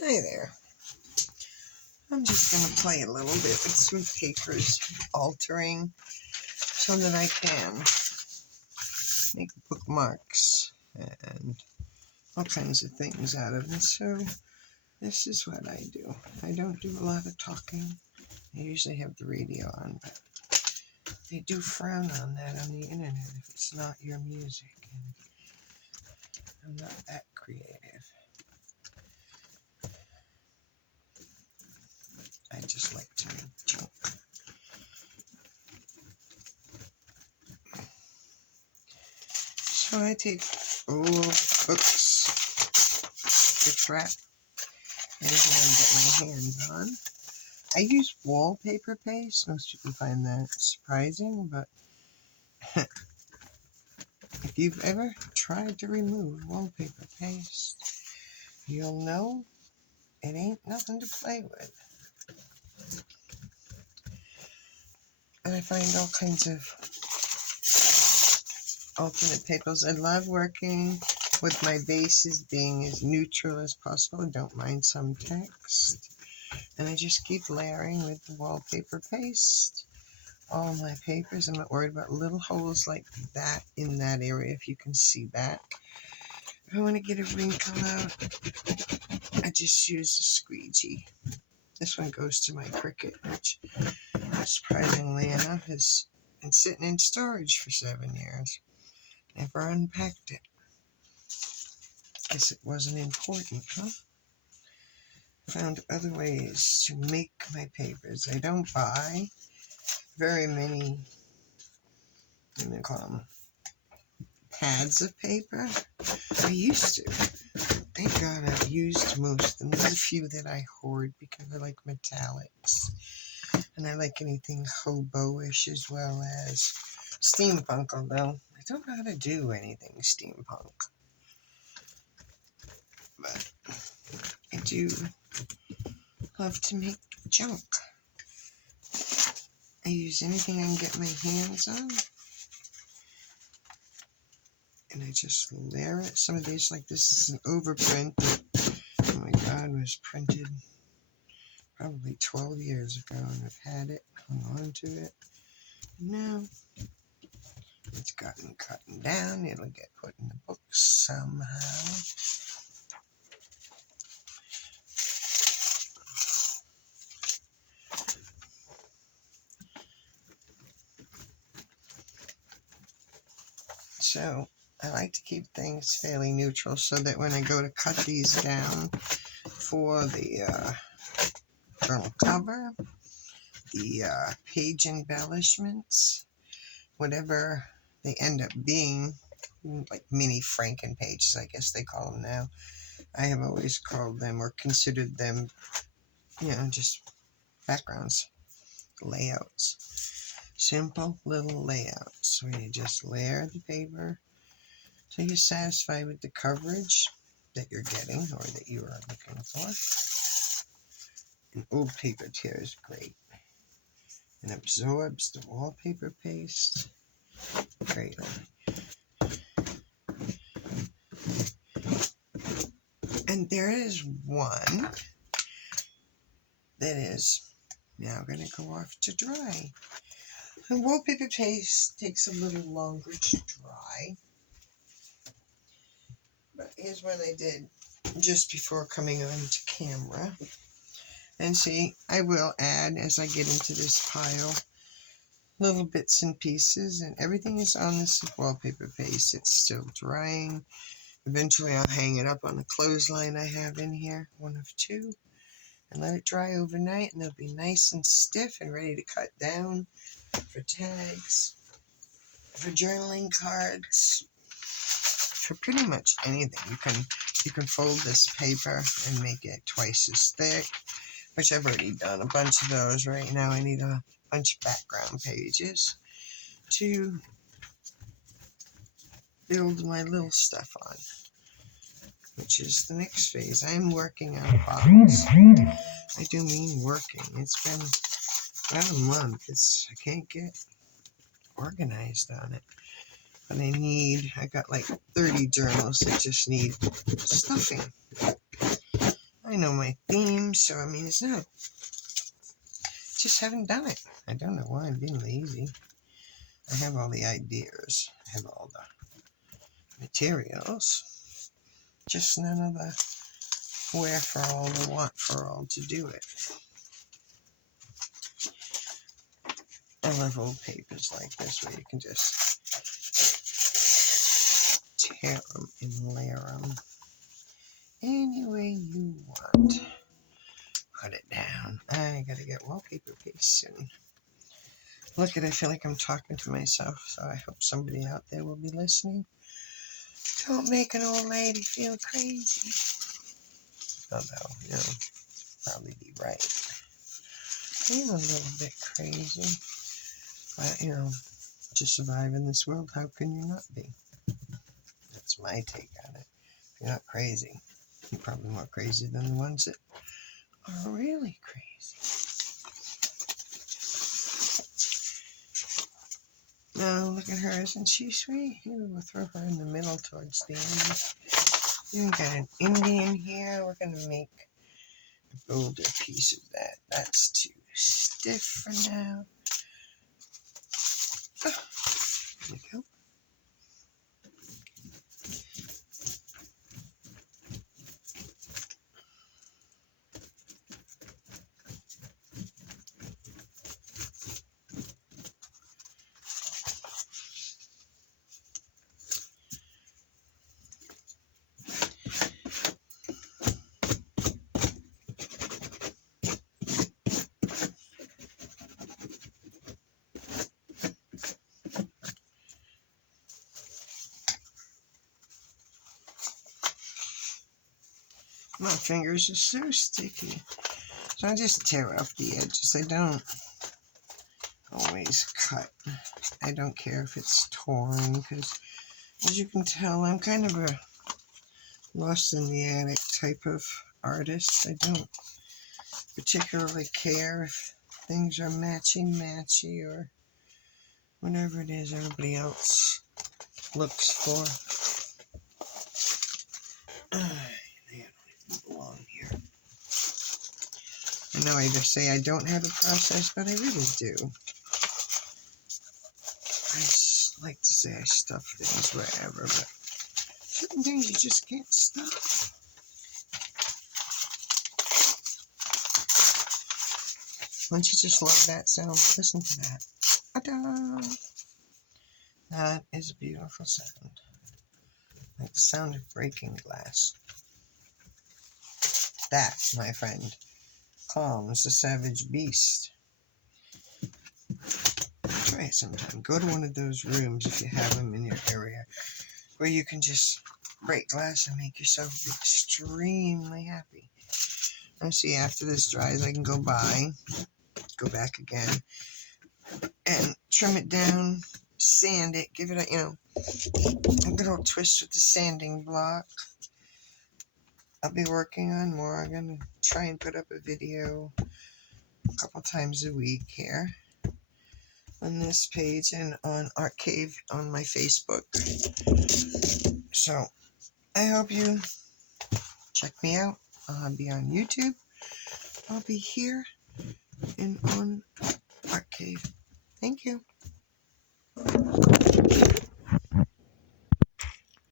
Hi there. I'm just going to play a little bit with some papers, altering so that I can make bookmarks and all kinds of things out of them. So this is what I do. I don't do a lot of talking. I usually have the radio on, but they do frown on that on the internet if it's not your music. And I'm not that creative. I just like to make junk. So I take old books, gift wrap, anything I can get my hands on. I use wallpaper paste. Most people find that surprising, but if you've ever tried to remove wallpaper paste, you'll know it ain't nothing to play with. And I find all kinds of alternate papers. I love working with my bases being as neutral as possible. I don't mind some text. And I just keep layering with the wallpaper paste. All my papers, I'm not worried about little holes like that in that area, if you can see that. If I want to get a wrinkle out, I just use a squeegee. This one goes to my Cricut, which surprisingly enough has been sitting in storage for 7 years. Never unpacked it. Guess it wasn't important, huh? Found other ways to make my papers. I don't buy very many, I'm going to call them pads of paper. I used to. Thank God I've used most of them. There's a few that I hoard because I like metallics. And I like anything hobo-ish as well as steampunk, although I don't know how to do anything steampunk. But I do love to make junk. I use anything I can get my hands on. And I just layer it. Some of these, like this is an overprint that, oh my God, was printed probably 12 years ago. And I've had it, hung on to it. Now it's gotten cut down. It'll get put in the book somehow. So I like to keep things fairly neutral so that when I go to cut these down for the journal cover, the page embellishments, whatever they end up being, like mini Franken pages, I guess they call them now. I have always called them or considered them, just backgrounds, layouts. Simple little layouts where you just layer the paper so you're satisfied with the coverage that you're getting or that you are looking for. An old paper tear is great. It absorbs the wallpaper paste greatly. And there is one that is now going to go off to dry. The wallpaper paste takes a little longer to dry. But here's what I did just before coming on to camera. And see, I will add, as I get into this pile, little bits and pieces. And everything is on this wallpaper paste. It's still drying. Eventually I'll hang it up on a clothesline I have in here, one of two. And let it dry overnight. And they'll be nice and stiff and ready to cut down for tags, for journaling cards, for pretty much anything. You can fold this paper and make it twice as thick, which I've already done a bunch of those. Right now I need a bunch of background pages to build my little stuff on, which is the next phase. I'm working on a box. I do mean working. It's been about a month. I can't get organized on it. But I got like 30 journals that just need stuffing. I know my theme, so I mean, it's not, just haven't done it. I don't know why I'm being lazy. I have all the ideas. I have all the materials. Just none of the wherefore, the want-for-all to do it. I love old papers like this where you can just tear them and layer them any way you want. Put it down. I gotta get wallpaper paste soon. Look at it, I feel like I'm talking to myself, so I hope somebody out there will be listening. Don't make an old lady feel crazy. Although, you'll probably be right. I'm a little bit crazy. But, to survive in this world, how can you not be? That's my take on it. If you're not crazy, you're probably more crazy than the ones that are really crazy. Now, look at her. Isn't she sweet? Here, we'll throw her in the middle towards the end. You got an Indian here. We're going to make a bolder piece of that. That's too stiff for now. Oh, there we go. My fingers are so sticky. So I just tear off the edges. I don't always cut. I don't care if it's torn, because as you can tell, I'm kind of a lost in the attic type of artist. I don't particularly care if things are matchy or whatever it is everybody else looks for. They don't even belong here. I know I just say I don't have a process, but I really do. I just like to say I stuff things wherever, but certain things you just can't stuff. Don't you just love that sound? Listen to that. Ta-da! That is a beautiful sound. Like the sound of breaking glass. That, my friend, calms the savage beast. Try it sometime. Go to one of those rooms, if you have them in your area, where you can just break glass and make yourself extremely happy. Now see, after this dries, I can go back again, and trim it down, sand it, give it a good old twist with the sanding block. I'll be working on more. I'm going to try and put up a video a couple times a week here on this page and on Art Cave on my Facebook. So I hope you check me out. I'll be on YouTube. I'll be here and on Art Cave. Thank you.